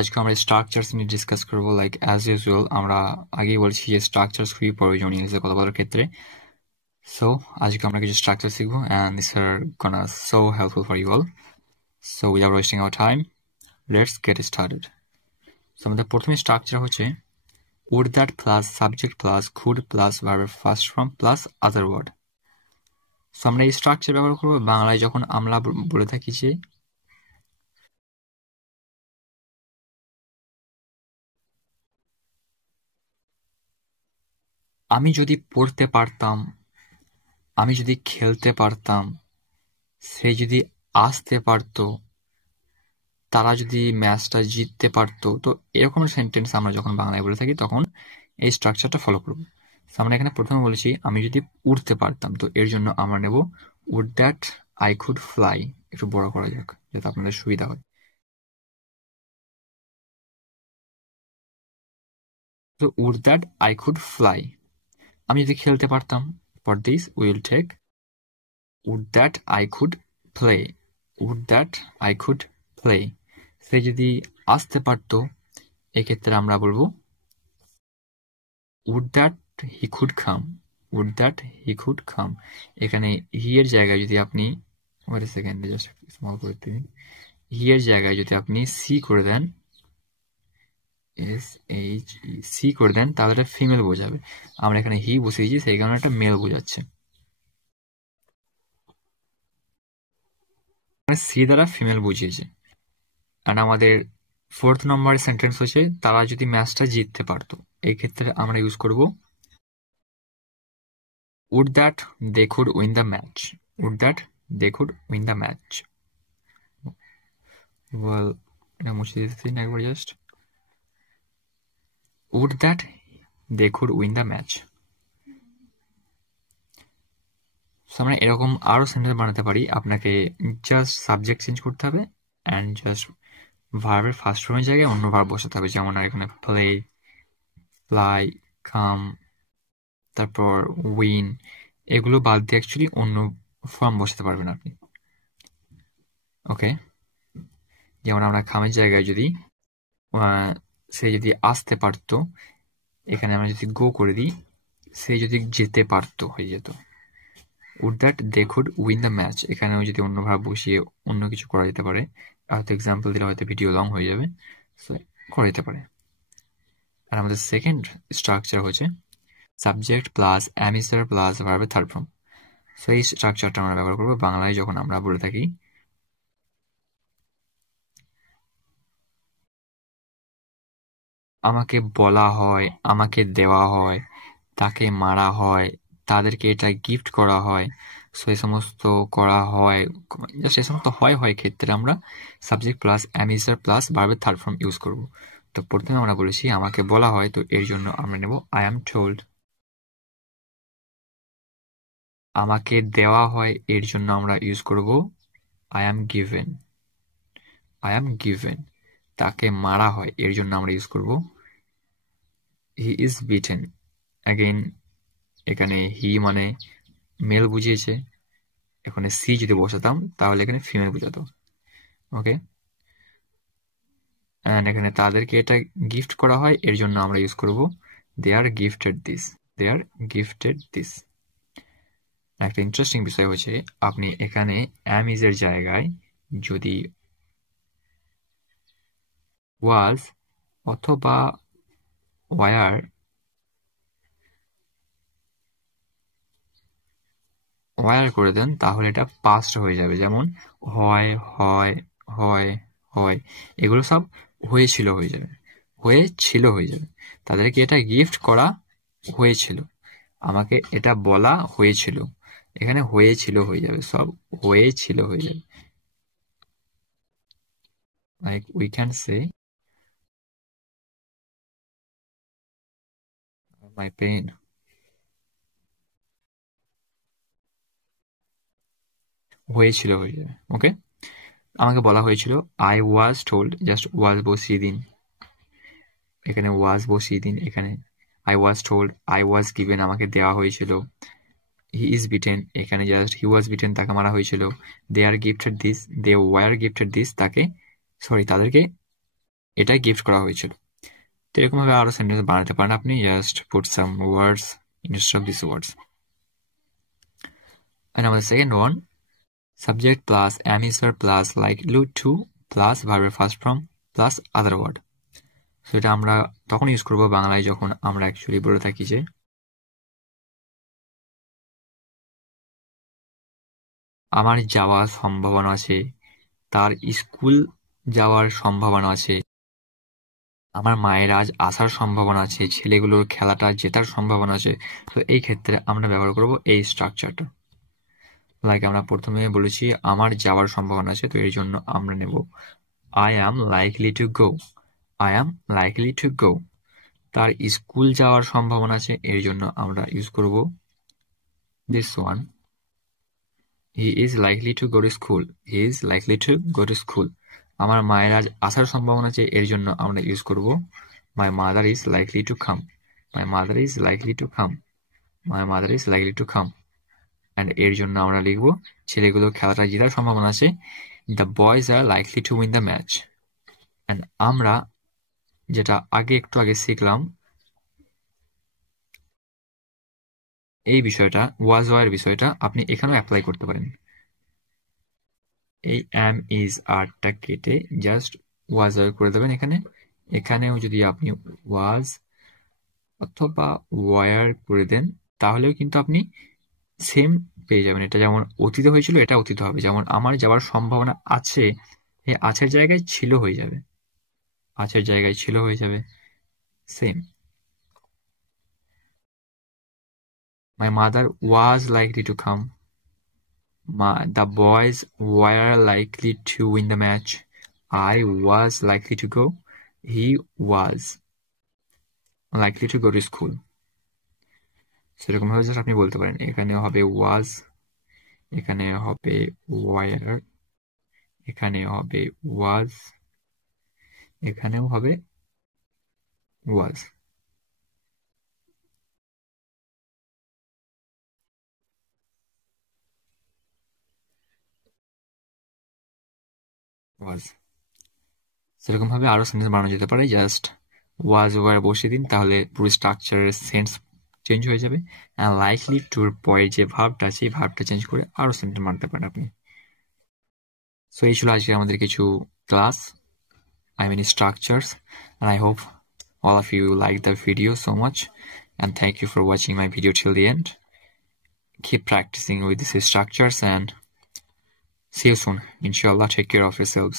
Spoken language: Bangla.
আজকে আমরা স্ট্রাকচারস নিয়ে ডিসকাস করবো। লাইক অ্যাজ ইউজুয়াল আমরা আগেই বলছি যে স্ট্রাকচারস খুবই প্রয়োজনীয় ইংরেজিতে কথা বলার ক্ষেত্রে। সো আজকে আমরা কিছু স্ট্রাকচার শিখবো and this are gonna so helpful for you all. So without wasting our time let's get started. So আমাদের প্রথমে স্ট্রাকচার হচ্ছে would that plus subject plus could plus ভার্বের first form plus other word. So আমরা এই স্ট্রাকচার ব্যবহার করবো বাংলায় যখন আমরা বলে থাকি যে আমি যদি পড়তে পারতাম, আমি যদি খেলতে পারতাম, সে যদি আসতে পারতো, তারা যদি ম্যাচটা জিততে পারতো। তো এরকম সেন্টেন্স আমরা যখন বাংলায় বলে থাকি তখন এই স্ট্রাকচারটা ফলো করবো। আমরা এখানে প্রথমে বলেছি আমি যদি উড়তে পারতাম, তো এর জন্য আমরা নেব would that I could fly. একটু বড় করা যাক যাতে আপনাদের সুবিধা হয়। তো would that I could fly. আমি যদি খেলতে পারতাম, for this will take would that I could play. would that I could play. সে যদি আসতে পারতো, এক্ষেত্রে আমরা বলবো would that he could come. would that he could come. এখানে he এর জায়গায় যদি আপনি wait a second, just small করে দিন, he এর জায়গায় যদি আপনি সি করে দেন, সি করে দেন, তাহলে এটা ফিমেল বোঝাবে। আমরা এখানে হি বসিয়েছি, সেই কারণে একটা মেল বোঝাচ্ছে। সি দ্বারা ফিমেল বুঝিয়েছে। আর আমাদের ফোর্থ নম্বর সেন্টেন্স হচ্ছে তারা যদি ম্যাচটা জিততে পারতো। এই ক্ষেত্রে আমরা ইউজ করব would that they could win the match. would that they could win the match. well এটা মুছে দিতে দিন একবার just. would that they could win the match. আমরা এরকম আরো সেন্টেন্স বানাতে পারি। আপনাকে জাস্ট সাবজেক্ট চেঞ্জ করতে হবে অ্যান্ড জাস্ট ভার্বের ফার্স্ট ফর্মের জায়গায় অন্য ভার্ব বসাতে হবে। যেমন আর এখানে প্লে, ফ্লাই, কাম, তারপর উইন, এগুলো বাদ দিয়ে অ্যাকচুয়ালি অন্য ফর্ম বসাতে পারবেন আপনি। ওকে, যেমন আমরা খামের জায়গায় যদি সে যদি আসতে পারতো, এখানে আমরা যদি গো করে দিই, সে যদি যেতে পারতো হয়ে যেত। would that they could win the match. এখানেও যদি অন্য ভাব বসিয়ে অন্য কিছু করা যেতে পারে, হয়তো এক্সাম্পল দিলে হয়তো ভিডিও লং হয়ে যাবে, করা যেতে পারে। আর আমাদের সেকেন্ড স্ট্রাকচার হচ্ছে সাবজেক্ট প্লাস অ্যামিসার প্লাস ভার্বের থার্ড ফর্ম। সো এই স্ট্রাকচারটা আমরা ব্যবহার করবো বাংলায় যখন আমরা বলে থাকি আমাকে বলা হয়, আমাকে দেওয়া হয়, তাকে মারা হয়, তাদেরকে এটা গিফট করা হয়। সো এই সমস্ত করা হয়, জাস্ট এই সমস্ত হয় হয় ক্ষেত্রে আমরা সাবজেক্ট প্লাস অ্যামিসার প্লাস ভার্বের থার্ড ফর্ম ইউজ করব। তো প্রথমে আমরা বলেছি আমাকে বলা হয়, তো এর জন্য আমরা নেব আই অ্যাম টোল্ড। আমাকে দেওয়া হয়, এর জন্য আমরা ইউজ করব I am given. I am given. তাকে মারা হয়, এর জন্য আমরা ইউজ করব হি ইজ বিটেন। অ্যাগেইন এখানে হি মানে মেল বুঝিয়েছে, এখানে সি যদি বসাতাম তাহলে এখানে ফিমেল বোঝাতো। ওকে, এন্ড এখানে তাদেরকে এটা গিফট করা হয়, এর জন্য আমরা ইউজ করব they are gifted this. They are gifted this. একটা ইন্টারেস্টিং বিষয় হচ্ছে আপনি এখানে অ্যাম ইজ এর জায়গায় যদি ওয়াজ অথবা ওয়ার করে দেন, তাহলে এটা পাস্ট হয়ে যাবে। যেমন হয়, হয়, হয়, হয়, এগুলো সব হয়েছিল হয়ে যাবে, হয়েছিল হয়ে যাবে। তাদেরকে এটা গিফট করা হয়েছিল, আমাকে এটা বলা হয়েছিল, এখানে হয়েছিল হয়ে যাবে, সব হয়েছিল হয়ে যাবে। Like we can say my pen. হয়েছিল হয়ে যাবে। ওকে, আমাকে বলা হয়েছিল I was told, just was বসিয়ে দিন, এখানে ওয়াজ বসিয়ে দিন, এখানে I was told, I was given, আমাকে দেওয়া হয়েছিল, হি ইজ বিটেন, এখানে জাস্ট হি ওয়াজ বিটেন, তাকে মারা হয়েছিল, they are gifted this, they were gifted this, তাদেরকে এটা গিফট করা হয়েছিল। তো এরকম ভাবে আরো সেন্টেন্স বানাতে পারেন আপনি। Just put some words instead of these words. And our second one, subject plus am is verb plus likely to plus verb first form plus other word. So এটা আমরা তখন ইউজ করব বাংলায় যখন আমরা অ্যাকচুয়ালি বলে থাকি যে আমার যাওয়ার সম্ভাবনা আছে, তার স্কুল যাওয়ার সম্ভাবনা আছে, আমার মায়ের আজ আসার সম্ভাবনা আছে, ছেলেগুলোর খেলাটা জেতার সম্ভাবনা আছে। তো এই ক্ষেত্রে আমরা ব্যবহার করব এই স্ট্রাকচারটা। লাইক আমরা প্রথমে বলেছি আমার যাওয়ার সম্ভাবনা আছে, তো এর জন্য আমরা নেব I am likely to go. I am likely to go. তার স্কুল যাওয়ার সম্ভাবনা আছে, এর জন্য আমরা ইউজ করব this one. He is likely to go to school. He is likely to go to school. আমার মায়ের আজ আসার সম্ভাবনা আছে, এর জন্য আমরা ইউজ করব my mother is likely to come. My mother is likely to come. My mother is likely to come. And এর জন্য আমরা লিখব ছেলেগুলো খেলাটা জেতার সম্ভাবনা আছে, the boys are likely to win the match. And আমরা যেটা একটু আগে শিখলাম এই বিষয়টা, ওয়াজ ওয়ার বিষয়টা আপনি এখানেও অ্যাপ্লাই করতে পারেন। এই am is আরটা কেটে জাস্ট ওয়াজ ওয়ার করে দেবেন এখানেও যদি আপনি ওয়াজ অথবা ওয়ার করে দেন তাহলেও কিন্তু আপনি সেম পেয়ে যাবেন। এটা যেমন অতীতে হয়েছিল, এটা অতীতে হবে। যেমন আমার যাওয়ার সম্ভাবনা আছে, এই আছের জায়গায় ছিল হয়ে যাবে, আছের জায়গায় ছিল হয়ে যাবে, same. My mother was likely to come. The boys were likely to win the match. I was likely to go. He was likely to go to school. সেরকম ভাবে জাস্ট আপনি বলতে পারেন। এখানে হবে was, এখানে হবে were, এখানে হবে was, এখানেও হবে was. was সেরকম ভাবে আরো সেন্টেন্স বানানো যেতে পারে। জাস্ট was ওয়ার বসিয়ে দিন, তাহলে পুরো স্ট্রাকচারের সেন্স চেঞ্জ হয়ে যাবে। অ্যান্ড লাইকলি টুর পরে যে ভার্বটা আছে এই ভার্বটা চেঞ্জ করে আরো সেন্টেন্স বানাতে পারেন আপনি। সো এই ছিল আজকে আমাদের কিছু class, I mean structures, and I hope all of you liked the video so much, and thank you for watching my video till the end. Keep practicing with these structures and see you soon. Inshallah, take care of yourselves.